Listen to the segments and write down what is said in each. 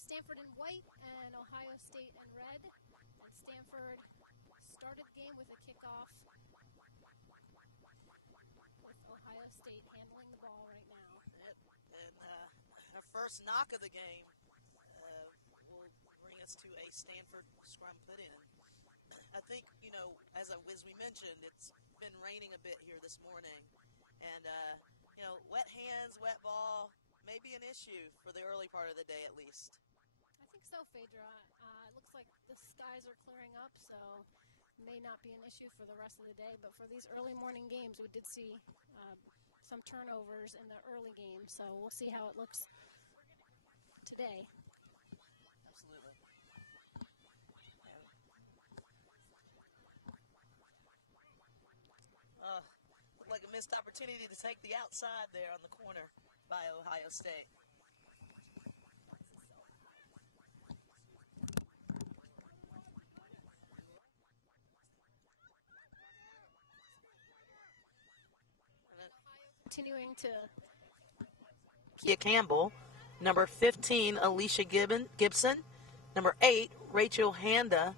Stanford in white and Ohio State in red. And Stanford started the game with a kickoff with Ohio State handling the ball right now. And our first knock of the game will bring us to a Stanford scrum put in. I think, as we mentioned, it's been raining a bit here this morning. And, wet hands, wet ball may be an issue for the early part of the day at least. I think so, Phaedra. It looks like the skies are clearing up, so may not be an issue for the rest of the day. But for these early morning games, we did see some turnovers in the early game, so we'll see how it looks today. Absolutely. Looked like a missed opportunity to take the outside there on the corner by Ohio State. Continuing to Kia Campbell, number 15, Alicia Gibson, number 8, Rachel Handa,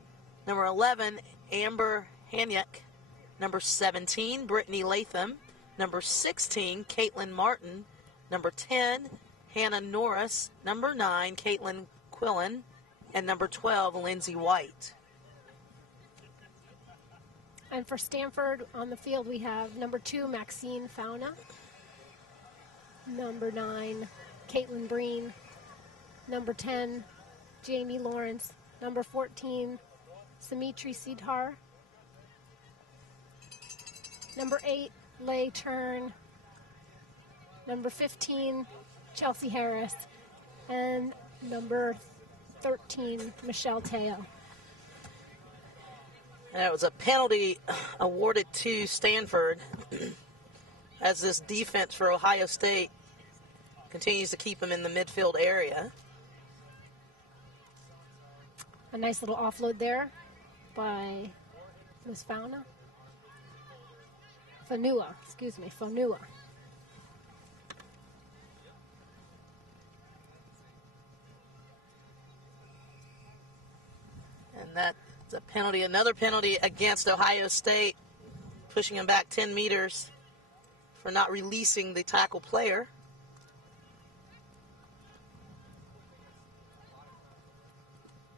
number 11, Amber Hanyuk, number 17, Brittany Latham, number 16, Caitlin Martin, number 10, Hannah Norris, number 9, Caitlin Quillen, and number 12, Lindsay White. And for Stanford on the field, we have number 2, Maxine Fauna, number 9, Caitlin Breen, number 10, Jamie Lawrence, number 14, Samitri Sidhar, number 8, Leigh Turn, number 15, Chelsea Harris, and number 13, Michelle Teo. And it was a penalty awarded to Stanford as this defense for Ohio State continues to keep them in the midfield area. A nice little offload there by Ms. Fauna. Fonua. And that's a penalty, another penalty against Ohio State, pushing him back 10 meters for not releasing the tackle player.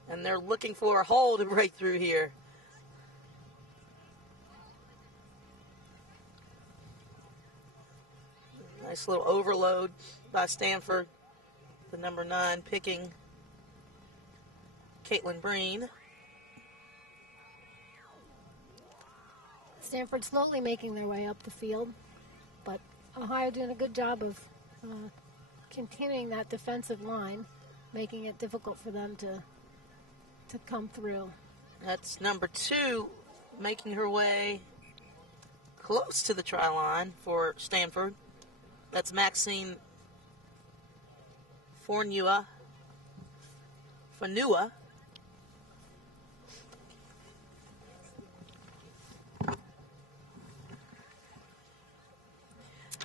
And they're looking for a hole to break through here. Nice little overload by Stanford. The number 9 picking Caitlin Breen. Stanford slowly making their way up the field, but Ohio doing a good job of continuing that defensive line, making it difficult for them to come through. That's number 2 making her way close to the try line for Stanford. That's Maxine Fonua.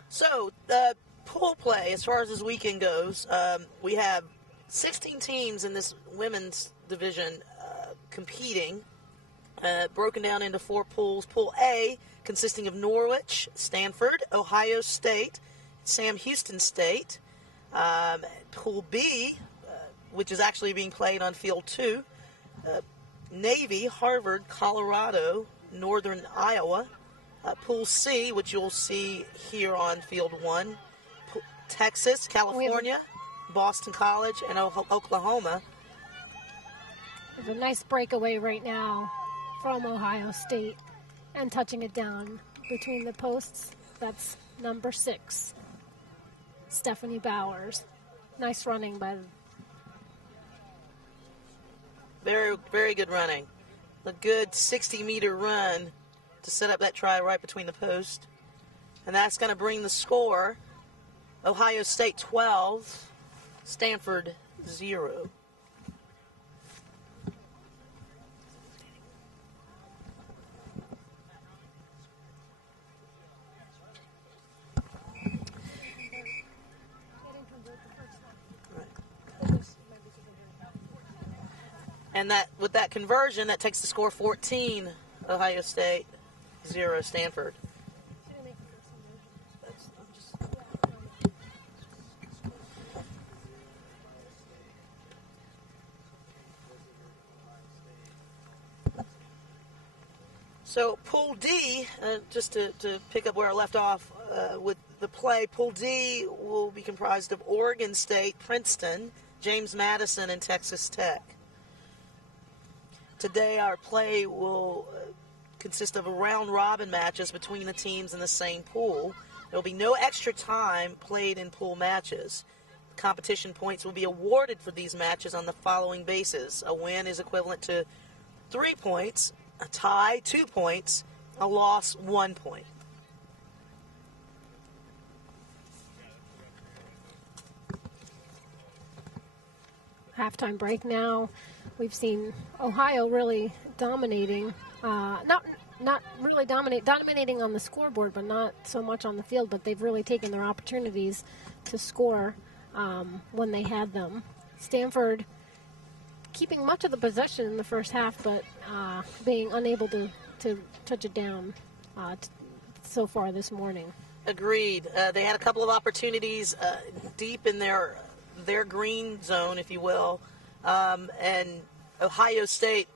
So, the pool play, as far as this weekend goes, we have 16 teams in this women's division competing, broken down into 4 pools. Pool A, consisting of Norwich, Stanford, Ohio State, Sam Houston State. Pool B, which is actually being played on Field 2, Navy, Harvard, Colorado, Northern Iowa. Pool C, which you'll see here on Field 1, Texas, California, Boston College, and Oklahoma. There's a nice breakaway right now from Ohio State and touching it down between the posts. That's number 6, Stephanie Bowers. Nice running by them. Very, very good running. A good 60-meter run to set up that try right between the post. And that's going to bring the score, Ohio State 12, Stanford 0. And that with that conversion, that takes the score 14, Ohio State, 0, Stanford. So Pool D, just to pick up where I left off with the play, Pool D will be comprised of Oregon State, Princeton, James Madison, and Texas Tech. Today our play will consist of round-robin matches between the teams in the same pool. There will be no extra time played in pool matches. Competition points will be awarded for these matches on the following basis. A win is equivalent to 3 points, a tie, 2 points, a loss, 1 point. Halftime break now. We've seen Ohio really dominating, not really dominating on the scoreboard, but not so much on the field. But they've really taken their opportunities to score when they had them. Stanford keeping much of the possession in the first half, but being unable to touch it down so far this morning. Agreed. They had a couple of opportunities deep in their green zone, if you will, and Ohio State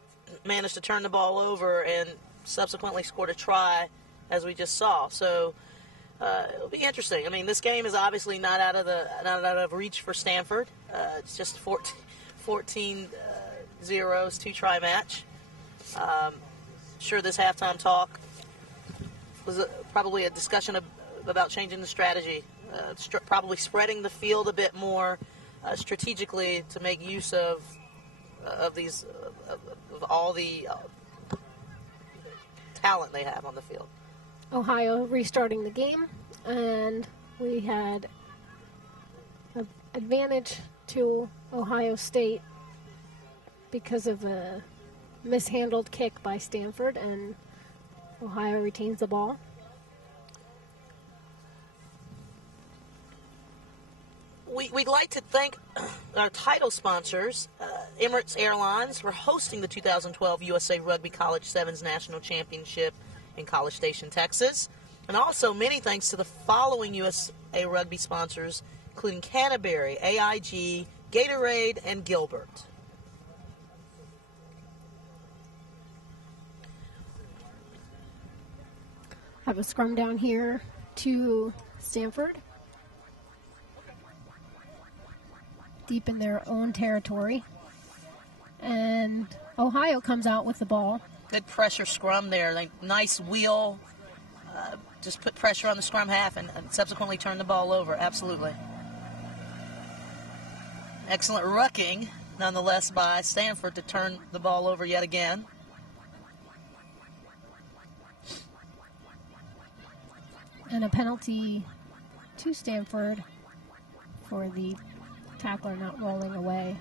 managed to turn the ball over and subsequently scored a try, as we just saw. So it'll be interesting. I mean, this game is obviously not out of reach for Stanford. It's just 14-0's 2-try match. Sure, this halftime talk was probably a discussion about changing the strategy, probably spreading the field a bit more strategically to make use of all the talent they have on the field. Ohio restarting the game, and we had an advantage to Ohio State because of a mishandled kick by Stanford, and Ohio retains the ball. We'd like to thank our title sponsors, Emirates Airlines, for hosting the 2012 USA Rugby College Sevens National Championship in College Station, Texas. And also many thanks to the following USA Rugby sponsors, including Canterbury, AIG, Gatorade, and Gilbert. Have a scrum down here to Stanford. Deep in their own territory. And Ohio comes out with the ball. Good pressure scrum there. Like, nice wheel. Just put pressure on the scrum half and subsequently turn the ball over. Absolutely. Excellent rucking, nonetheless, by Stanford to turn the ball over yet again. And a penalty to Stanford for the tackler not rolling away.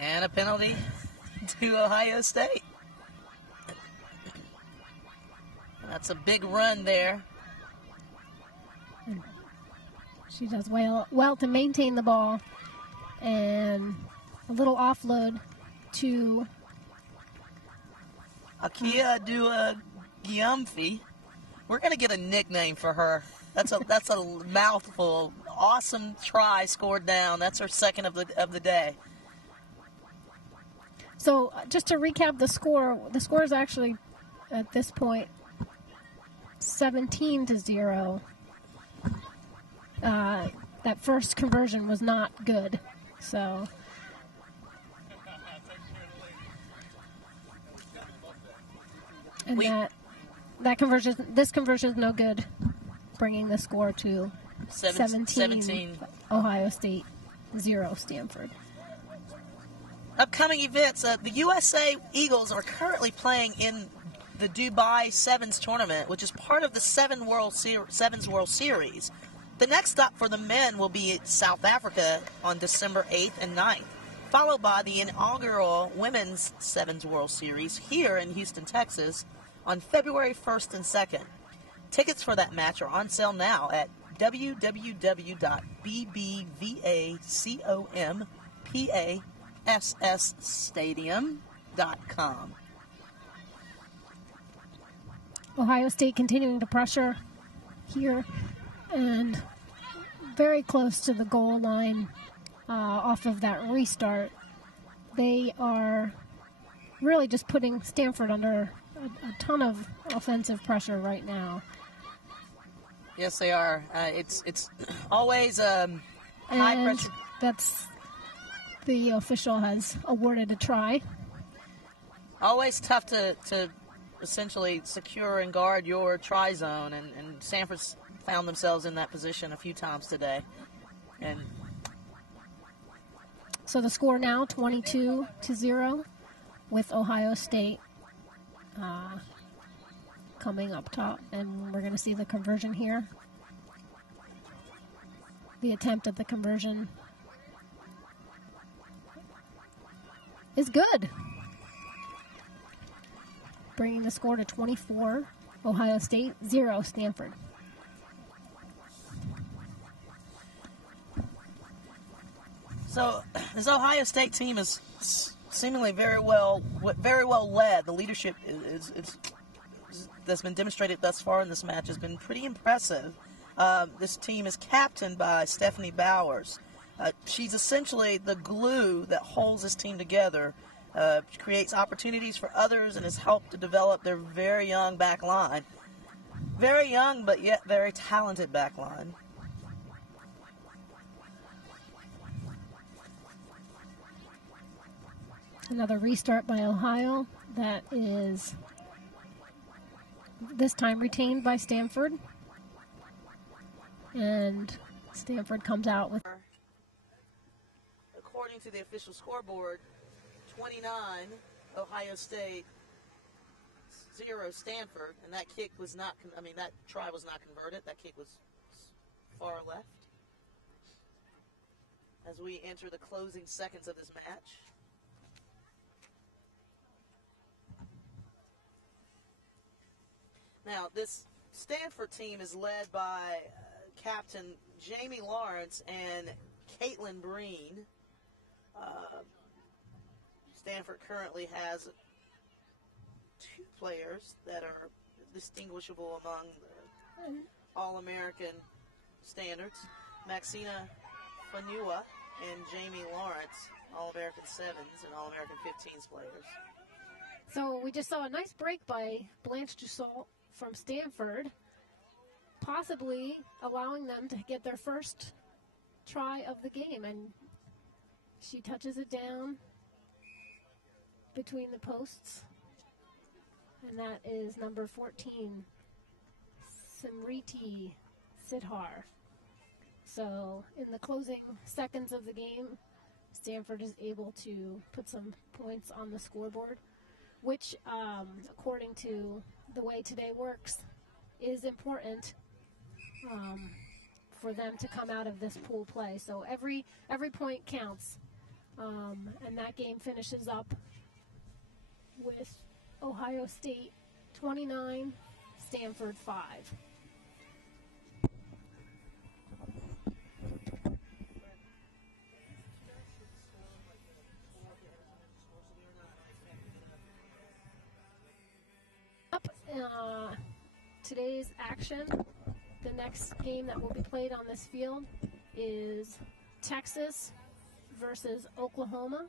And a penalty to Ohio State. That's a big run there. She does well to maintain the ball. And a little offload to Akia Dua-Giumphy. We're going to get a nickname for her. That's a mouthful. Awesome try scored down. That's her second of the day. So just to recap the score is actually at this point 17-0. That first conversion was not good. So and this conversion is no good, bringing the score to 17. Ohio State, 0 Stanford. Upcoming events, the USA Eagles are currently playing in the Dubai Sevens tournament, which is part of the Sevens World Series. The next stop for the men will be South Africa on December 8th and 9th, followed by the inaugural Women's Sevens World Series here in Houston, Texas on February 1st and 2nd. Tickets for that match are on sale now at www.bbvacompassstadium.com. Ohio State continuing to pressure here and very close to the goal line off of that restart. They are really just putting Stanford under a ton of offensive pressure right now. Yes, they are. It's always high pressure. That's the official has awarded a try. Always tough to essentially secure and guard your try zone, and Stanford's found themselves in that position a few times today. And so the score now 22-0 with Ohio State coming up top, and we're going to see the conversion here. The attempt at the conversion is good, bringing the score to 24, Ohio State, 0, Stanford. So this Ohio State team is seemingly very well led. The leadership that's been demonstrated thus far in this match has been pretty impressive. This team is captained by Stephanie Bowers. She's essentially the glue that holds this team together. She creates opportunities for others and has helped to develop their very young back line. Very young, but yet very talented back line. Another restart by Ohio that is this time retained by Stanford. And Stanford comes out with... According to the official scoreboard, 29 Ohio State, 0 Stanford, and that kick was not, that try was not converted. That kick was far left. As we enter the closing seconds of this match. Now, this Stanford team is led by Captain Jamie Lawrence and Caitlin Breen. Stanford currently has 2 players that are distinguishable among the All-American standards. Maxina Fanua and Jamie Lawrence, All-American 7s and All-American 15s players. So we just saw a nice break by Blanche Dussault from Stanford, possibly allowing them to get their first try of the game. And she touches it down between the posts. And that is number 14, Simriti Sidhar. So in the closing seconds of the game, Stanford is able to put some points on the scoreboard, which, according to the way today works, is important for them to come out of this pool play. So every point counts, and that game finishes up with Ohio State 29, Stanford 5. Today's action, the next game that will be played on this field is Texas versus Oklahoma.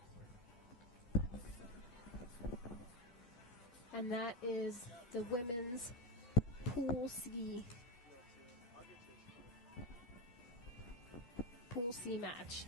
And that is the women's Pool C match.